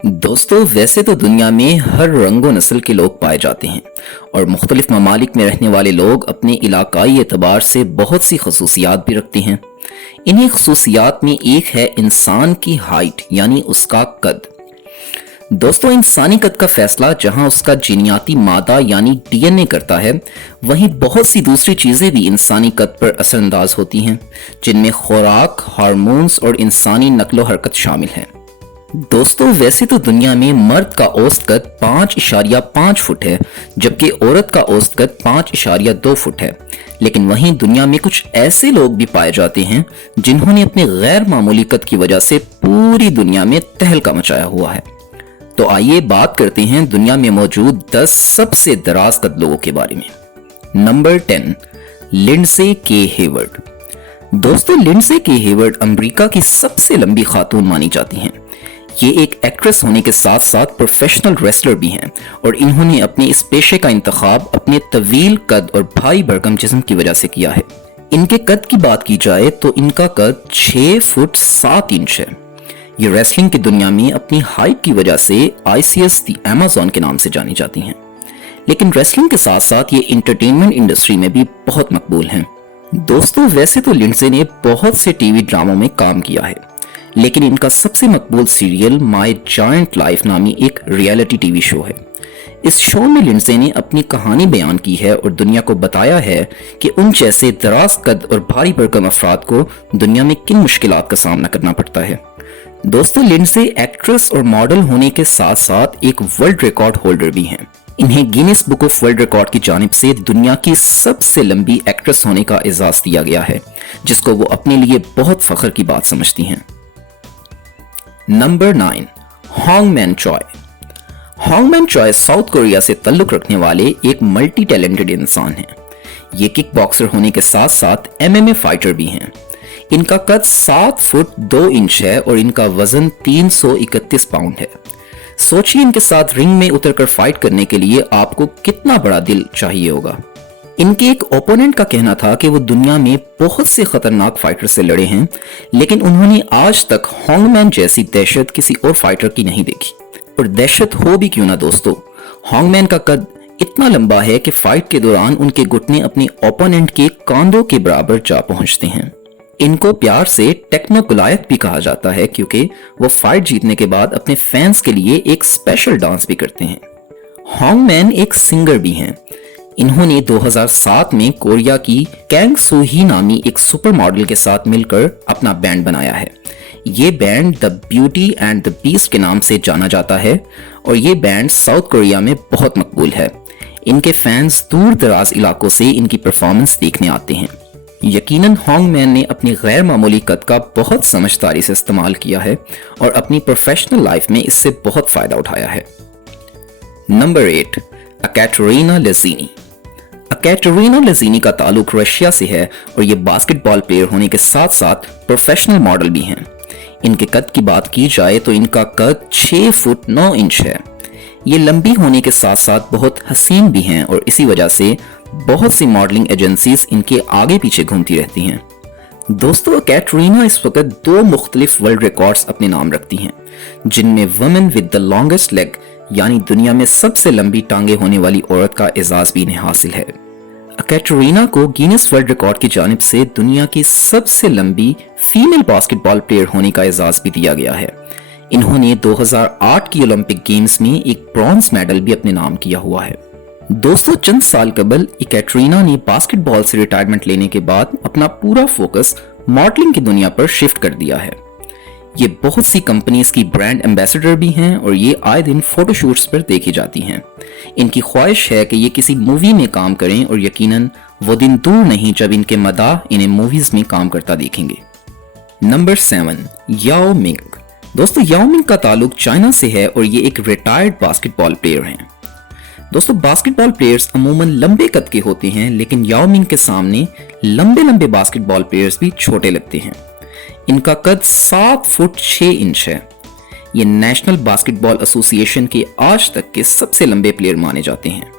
दोस्तों वैसे तो दुनिया में हर रंग व नस्ल के लोग पाए जाते हैं और मुख्तलिफ ममालिक में रहने वाले लोग अपने इलाकाई एतबार से बहुत सी खसूसियात भी रखते हैं। इन्हीं खसूसियात में एक है इंसान की हाइट यानी उसका कद। दोस्तों इंसानी कद का फैसला जहां उसका जीनियाती मादा यानी डीएनए करता है, वहीं बहुत सी दूसरी चीजें भी इंसानी कद पर असरअंदाज होती हैं, जिनमें खुराक, हार्मोन्स और इंसानी नक्लो हरकत शामिल हैं। दोस्तों वैसे तो दुनिया में मर्द का औसत कद 5.5 फुट है, जबकि औरत का औसत कद 5.2 फुट है। लेकिन वहीं दुनिया में कुछ ऐसे लोग भी पाए जाते हैं जिन्होंने अपने गैर मामूली कद की वजह से पूरी दुनिया में तहलका मचाया हुआ है। तो आइए बात करते हैं दुनिया में मौजूद 10 सबसे दराज कद लोगों के बारे में। नंबर 10, लिंडसे के हेवर्ड। दोस्तों लिंडसे के हेवर्ड अमेरिका की सबसे लंबी खातून मानी जाती हैं। ये एक एक्ट्रेस होने के साथ साथ प्रोफेशनल रेसलर भी हैं और इन्होंने अपने इस पेशे का इंतखाब अपने तवील कद और भारी भरकम जिस्म की वजह से किया है। इनके कद की बात की जाए तो इनका कद 6 फुट 7 इंच है। ये रेसलिंग की दुनिया में अपनी हाइट की वजह से ICS द अमेज़न के नाम से जानी जाती हैं। लेकिन रेसलिंग के साथ साथ ये एंटरटेनमेंट इंडस्ट्री में भी बहुत मकबूल हैं। दोस्तों वैसे तो लिंडसे ने बहुत से टीवी ड्रामों में काम किया है, लेकिन इनका सबसे मकबूल सीरियल माय जायंट लाइफ नामी एक रियलिटी टीवी शो है। इस शो में लिंडसे ने अपनी कहानी बयान की है और दुनिया को बताया है कि उन जैसे दराज कद और भारी भरकम अफराद को दुनिया में किन मुश्किलात का सामना करना पड़ता है। दोस्तों लिंडसे एक्ट्रेस और मॉडल होने के साथ साथ एक वर्ल्ड रिकॉर्ड होल्डर भी हैं। इन्हें Guinness book of world record की जानिब से दुनिया की सबसे लंबी एक्ट्रेस होने का एजाज दिया गया है, जिसको वो अपने लिए बहुत फख्र की बात समझती हैं। नंबर 9, होंगमैन चॉय। होंगमैन चॉय साउथ कोरिया से ताल्लुक रखने वाले एक मल्टी टैलेंटेड इंसान हैं। ये किक बॉक्सर होने के साथ साथ MMA फाइटर भी हैं। इनका कद 7 फुट 2 इंच है और इनका वजन 331 पाउंड है। सोचिए इनके साथ रिंग में उतरकर फाइट करने के लिए आपको कितना बड़ा दिल चाहिए होगा। इनके एक ओपोनेंट का कहना था कि वो दुनिया में बहुत से खतरनाक फाइटर से लड़े हैं, लेकिन उन्होंने आज तक होंगमैन जैसी दहशत किसी और फाइटर की नहीं देखी। और दहशत हो भी क्यों ना दोस्तों, होंगमैन का कद इतना लंबा है कि फाइट के दौरान उनके घुटने अपने ओपोनेंट के कांधों के बराबर जा पहुंचते हैं। इनको प्यार से टेक्नो गुलायत भी कहा जाता है, क्योंकि वो फाइट जीतने के बाद अपने फैंस के लिए एक स्पेशल डांस भी करते हैं। होंगमैन एक सिंगर भी हैं। इन्होंने 2007 में कोरिया की कैंग सो ही नामी एक सुपर मॉडल के साथ मिलकर अपना बैंड बनाया है। ये band the beauty and the beast के नाम से जाना जाता है और ये बैंड साउथ कोरिया में बहुत मकबूल है। इनके फैंस दूर दराज इलाकों से इनकी परफॉर्मेंस देखने आते हैं। यकीनन होंगमैन ने अपनी गैर मामूली कद का बहुत समझदारी से इस्तेमाल किया है और अपनी प्रोफेशनल लाइफ में इससे बहुत फायदा उठाया है। नंबर 8, अकैटरीना लेज़िनी। अकैटरीना लेज़िनी का ताल्लुक रशिया से है और ये बास्केटबॉल प्लेयर होने के साथ साथ प्रोफेशनल मॉडल भी हैं। इनके कद की बात की जाए तो इनका कद 6 फुट 9 इंच है। ये लंबी होने के साथ साथ बहुत हसीन भी हैं और इसी वजह से बहुत सी मॉडलिंग एजेंसीज इनके आगे पीछे घूमती रहती हैं। दोस्तों कैटरीना इस वक्त 2 मुख्तलिफ वर्ल्ड रिकॉर्ड्स अपने नाम रखती हैं, जिनमें women with the longest leg यानी दुनिया में सबसे लंबी टांगे होने वाली औरत का एजाज भी इन्हें हासिल है। कैटरीना को गिनीज वर्ल्ड रिकॉर्ड की जानिब से दुनिया की सबसे लंबी फीमेल बास्केटबॉल प्लेयर होने का एजाज भी दिया गया है। इन्होंने 2008 की ओलंपिक गेम्स में एक ब्रॉन्ज मेडल भी अपने नाम किया हुआ है। दोस्तों चंद साल कबल कैटरीना ने बास्केटबॉल से रिटायरमेंट लेने के बाद अपना पूरा फोकस मॉडलिंग की दुनिया पर शिफ्ट कर दिया है। ये बहुत सी कंपनीज की ब्रांड एम्बेसडर भी हैं और ये आए दिन फोटोशूट्स पर देखी जाती हैं। इनकी ख्वाहिश है कि ये किसी मूवी में काम करें और यकीनन वो दिन दूर नहीं जब इनके मदाह इन्हें मूवीज में काम करता देखेंगे। नंबर 7, याओ मिंग। दोस्तों याओ मिंग का ताल्लुक चाइना से है और ये एक रिटायर्ड बास्केटबॉल प्लेयर हैं। दोस्तों बास्केटबॉल प्लेयर्स अमूमन लंबे कद के होते हैं, लेकिन याओ मिंग के सामने लंबे बास्केटबॉल प्लेयर्स भी छोटे लगते हैं। इनका कद 7 फुट 6 इंच है। ये नेशनल बास्केटबॉल एसोसिएशन के आज तक के सबसे लंबे प्लेयर माने जाते हैं।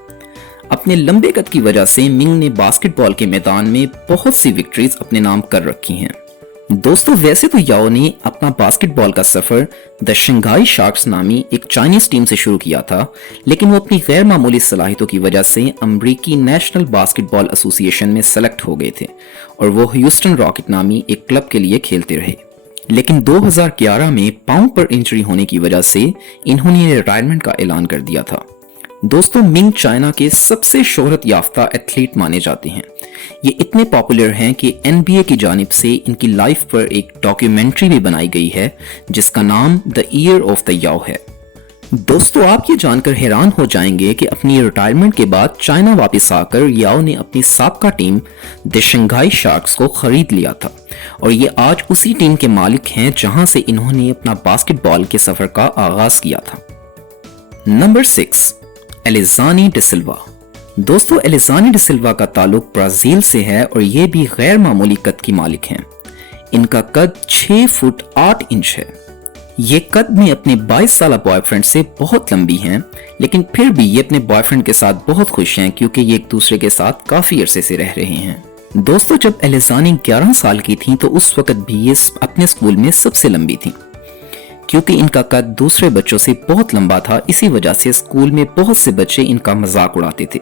अपने लंबे कद की वजह से मिंग ने बास्केटबॉल के मैदान में बहुत सी विक्ट्रीज अपने नाम कर रखी हैं। दोस्तों वैसे तो याओ ने अपना बास्केटबॉल का सफर द शंघाई शार्क्स नामी एक चाइनीज टीम से शुरू किया था, लेकिन वो अपनी गैर मामूली सलाहियतों की वजह से अमेरिकी नेशनल बास्केटबॉल एसोसिएशन में सेलेक्ट हो गए थे और वो ह्यूस्टन रॉकेट नामी एक क्लब के लिए खेलते रहे। लेकिन 2011 में पांव पर इंजरी होने की वजह से इन्होंने रिटायरमेंट का ऐलान कर दिया था। दोस्तों मिंग चाइना के सबसे शोहरत याफ्ता एथलीट माने जाते हैं। ये इतने पॉपुलर हैं कि NBA की जानिब से इनकी लाइफ पर एक डॉक्यूमेंट्री भी बनाई गई है जिसका नाम द ईयर ऑफ द याओ है। दोस्तों आप ये जानकर हैरान हो जाएंगे कि अपनी रिटायरमेंट के बाद चाइना वापस आकर याओ ने अपनी साबका टीम द शंघाई शार्क्स को खरीद लिया था और ये आज उसी टीम के मालिक हैं जहां से इन्होंने अपना बास्केटबॉल के सफर का आगाज किया था। नंबर 6, एलिजानी डिसिल्वा। दोस्तों एलिजानी डिसिल्वा का ताल्लुक ब्राजील से है और ये भी गैर मामूली कद की मालिक हैं। इनका कद 6 फुट 8 इंच है। ये कद में अपने 22 साल बॉयफ्रेंड से बहुत लंबी हैं, लेकिन फिर भी ये अपने बॉयफ्रेंड के साथ बहुत खुश हैं क्योंकि ये एक दूसरे के साथ काफी अरसे से रह रहे हैं। दोस्तों जब एलिजानी 11 साल की थी तो उस वक्त भी ये अपने स्कूल में सबसे लंबी थी। क्योंकि इनका कद दूसरे बच्चों से बहुत लंबा था, इसी वजह से स्कूल में बहुत से बच्चे इनका मजाक उड़ाते थे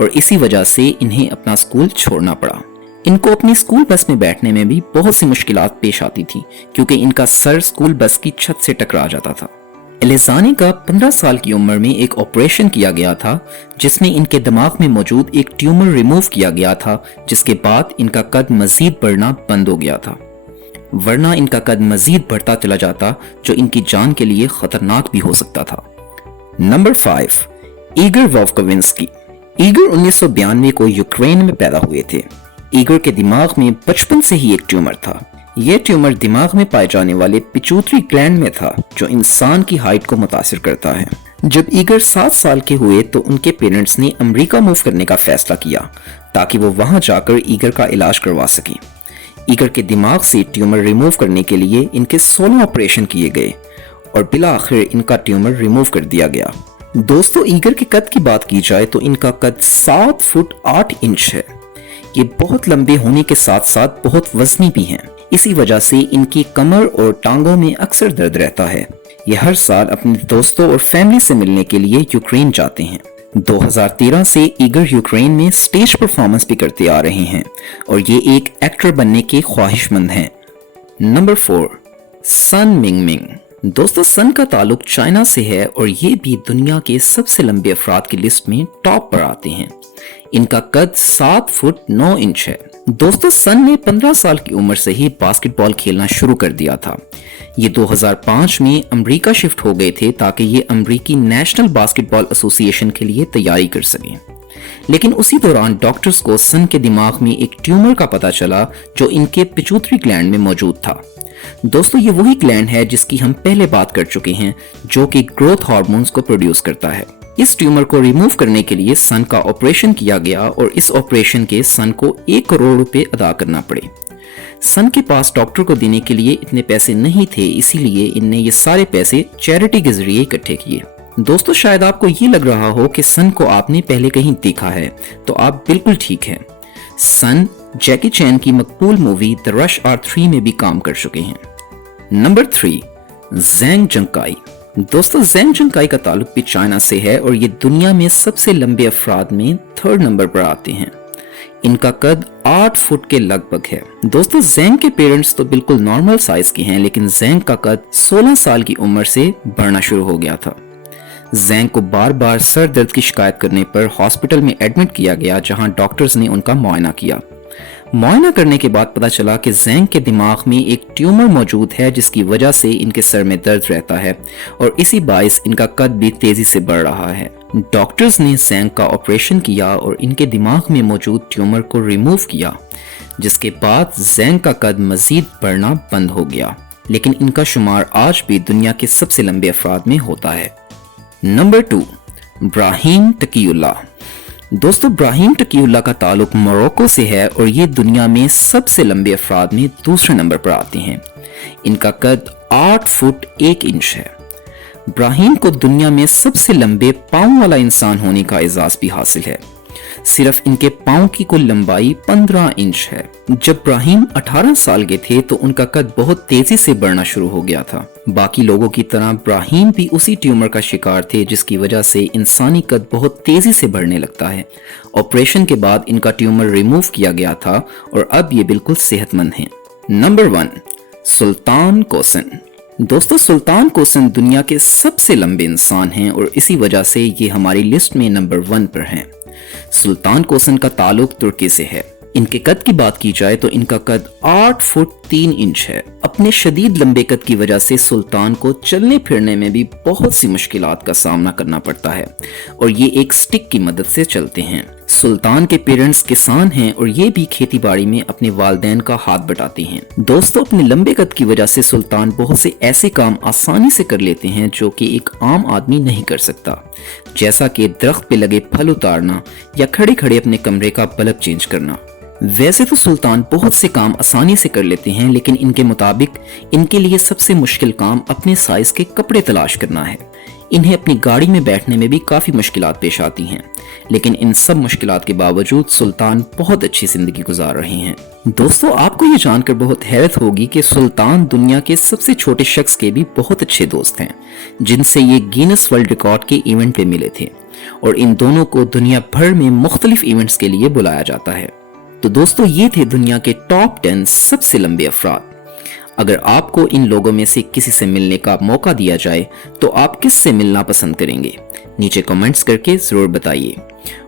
और इसी वजह से इन्हें अपना स्कूल छोड़ना पड़ा। इनको अपनी स्कूल बस में बैठने में भी बहुत सी मुश्किलात पेश आती थी क्योंकि इनका सर स्कूल बस की छत से टकरा जाता था। एलिजानी का 15 साल की उम्र में एक ऑपरेशन किया गया था जिसमें इनके दिमाग में मौजूद एक ट्यूमर रिमूव किया गया था, जिसके बाद इनका कद मजीद बढ़ना बंद हो गया था, वरना इनका कद मजीद बढ़ता चला जाता जो इनकी जान के लिए खतरनाक भी हो सकता था। Number 5, eager वोल्कोविंस्की। ईगर 1992 को यूक्रेन में पैदा हुए थे। ईगर के दिमाग में बचपन से ही एक ट्यूमर था। यह ट्यूमर दिमाग में पाए जाने वाले पिट्यूटरी ग्लैंड में था जो इंसान की हाइट को मुतासिर करता है। जब ईगर 7 साल के हुए तो उनके पेरेंट्स ने अमेरिका मूव करने का फैसला किया ताकि वो वहां जाकर ईगर का इलाज करवा सकें। ईगर के दिमाग से ट्यूमर रिमूव करने के लिए इनके 16 ऑपरेशन किए गए और बिला आखिर इनका ट्यूमर रिमूव कर दिया गया। दोस्तों ईगर के कद की बात की जाए तो इनका कद 7 फुट 8 इंच है। ये बहुत लंबे होने के साथ साथ बहुत वजनी भी हैं। इसी वजह से इनकी कमर और टांगों में अक्सर दर्द रहता है। ये हर साल अपने दोस्तों और फैमिली से मिलने के लिए यूक्रेन जाते हैं। 2013 से ईगर यूक्रेन में स्टेज परफॉर्मेंस भी करते आ रहे हैं और ये एक एक्टर बनने के ख्वाहिशमंद हैं। नंबर 4, सन मिंगमिंग। दोस्तों सन का ताल्लुक चाइना से है और ये भी दुनिया के सबसे लंबे अफराद की लिस्ट में टॉप पर आते हैं। इनका कद 7 फुट 9 इंच है। दोस्तों सन ने 15 साल की उम्र से ही बास्केटबॉल खेलना शुरू कर दिया था। ये 2005 में अमेरिका शिफ्ट हो गए थे ताकि ये अमेरिकी नेशनल बास्केटबॉल एसोसिएशन के लिए तैयारी कर सकें। लेकिन उसी दौरान डॉक्टर्स को सन के दिमाग में एक ट्यूमर का पता चला जो इनके पिट्यूटरी ग्लैंड में मौजूद था। दोस्तों ये वही ग्लैंड है जिसकी हम पहले बात कर चुके हैं जो कि ग्रोथ हार्मोन्स को प्रोड्यूस करता है। इस ट्यूमर को रिमूव करने के लिए सन का ऑपरेशन किया गया और इस ऑपरेशन के सन को 1 करोड़ रुपए अदा करना पड़े। सन के पास डॉक्टर को देने के लिए इतने पैसे नहीं थे, इसीलिए इनने ये सारे पैसे चैरिटी के जरिए इकट्ठे किए। दोस्तों शायद आपको ये लग रहा हो कि सन को आपने पहले कहीं देखा है, तो आप बिल्कुल ठीक हैं। सन जैकी चैन की मकबूल मूवी द रश आवर 3 में भी काम कर चुके हैं। Number 3, Zeng Junkai. दोस्तों ज़ेंग जंकाई का ताल्लुक भी चाइना से है और ये दुनिया में सबसे लंबे अफराद में 3rd नंबर पर आते हैं। इनका कद 8 फुट के लगभग है। दोस्तों ज़ेंग के पेरेंट्स तो बिल्कुल नॉर्मल साइज के हैं, लेकिन ज़ेंग का कद 16 साल की उम्र से बढ़ना शुरू हो गया था। ज़ेंग को बार बार सर दर्द की शिकायत करने पर हॉस्पिटल में एडमिट किया गया, जहां डॉक्टर्स ने उनका मुआयना किया। मुआयना करने के बाद पता चला कि ज़ेंग के दिमाग में एक ट्यूमर मौजूद है जिसकी वजह से इनके सर में दर्द रहता है और इसी बाइस इनका कद भी तेजी से बढ़ रहा है। डॉक्टर्स ने ज़ेंग का ऑपरेशन किया और इनके दिमाग में मौजूद ट्यूमर को रिमूव किया, जिसके बाद ज़ेंग का कद मजीद बढ़ना बंद हो गया, लेकिन इनका शुमार आज भी दुनिया के सबसे लंबे अफराद में होता है। नंबर 2, ब्राहीम तकीउल्लाह। दोस्तों ब्राहीम तकीउल्लाह का ताल्लुक मोरक्को से है और ये दुनिया में सबसे लंबे अफराद में 2रे नंबर पर आते हैं। इनका कद 8 फुट 1 इंच है। ब्राहीम को दुनिया में सबसे लंबे पांव वाला इंसान होने का एजाज भी हासिल है। सिर्फ इनके पाँव की कुल लंबाई 15 इंच है। जब इब्राहिम 18 साल के थे तो उनका कद बहुत तेजी से बढ़ना शुरू हो गया था। बाकी लोगों की तरह इब्राहिम भी उसी ट्यूमर का शिकार थे जिसकी वजह से इंसानी कद बहुत तेजी से बढ़ने लगता है। ऑपरेशन के बाद इनका ट्यूमर रिमूव किया गया था और अब ये बिल्कुल सेहतमंद हैं। नंबर 1, सुल्तान कोसन। दोस्तों, सुल्तान कोसन दुनिया के सबसे लंबे इंसान हैं और इसी वजह से ये हमारी लिस्ट में नंबर 1 पर हैं। सुल्तान कोसन का ताल्लुक तुर्की से है। इनके कद की बात की जाए तो इनका कद 8 फुट 3 इंच है। अपने शदीद लंबे कद की वजह से सुल्तान को चलने फिरने में भी बहुत सी मुश्किलात का सामना करना पड़ता है और ये एक स्टिक की मदद से चलते हैं। सुल्तान के पेरेंट्स किसान हैं और ये भी खेती बाड़ी में अपने वालिदैन का हाथ बटाते हैं। दोस्तों, अपने लंबे कद की वजह से सुल्तान बहुत से ऐसे काम आसानी से कर लेते हैं जो कि एक आम आदमी नहीं कर सकता, जैसा कि दरख्त पे लगे फल उतारना या खड़े खड़े अपने कमरे का बल्ब चेंज करना। वैसे तो सुल्तान बहुत से काम आसानी से कर लेते हैं, लेकिन इनके मुताबिक इनके लिए सबसे मुश्किल काम अपने साइज के कपड़े तलाश करना है। इन्हें अपनी गाड़ी में बैठने में भी काफ़ी मुश्किलात पेश आती हैं, लेकिन इन सब मुश्किलात के बावजूद सुल्तान बहुत अच्छी ज़िंदगी गुजार रहे हैं। दोस्तों, आपको ये जानकर बहुत हैरत होगी कि सुल्तान दुनिया के सबसे छोटे शख्स के भी बहुत अच्छे दोस्त हैं, जिनसे ये गिनीज वर्ल्ड रिकॉर्ड के इवेंट पे मिले थे और इन दोनों को दुनिया भर में मुख्तलिफ इवेंट्स के लिए बुलाया जाता है। तो दोस्तों, ये थे दुनिया के टॉप 10 सबसे लंबे अफराद। अगर आपको इन लोगों में से किसी से मिलने का मौका दिया जाए तो आप किससे मिलना पसंद करेंगे? नीचे कमेंट्स करके ज़रूर बताइए।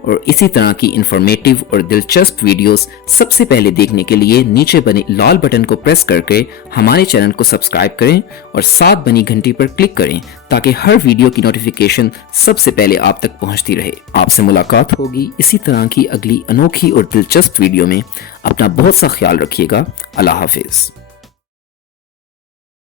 और इसी तरह की इंफॉर्मेटिव और दिलचस्प वीडियोस सबसे पहले देखने के लिए नीचे बने लाल बटन को प्रेस करके हमारे चैनल को सब्सक्राइब करें और साथ बनी घंटी पर क्लिक करें ताकि हर वीडियो की नोटिफिकेशन सबसे पहले आप तक पहुंचती रहे। आपसे मुलाकात होगी इसी तरह की अगली अनोखी और दिलचस्प वीडियो में। अपना बहुत सा ख्याल रखिएगा। अल्लाह हाफिज।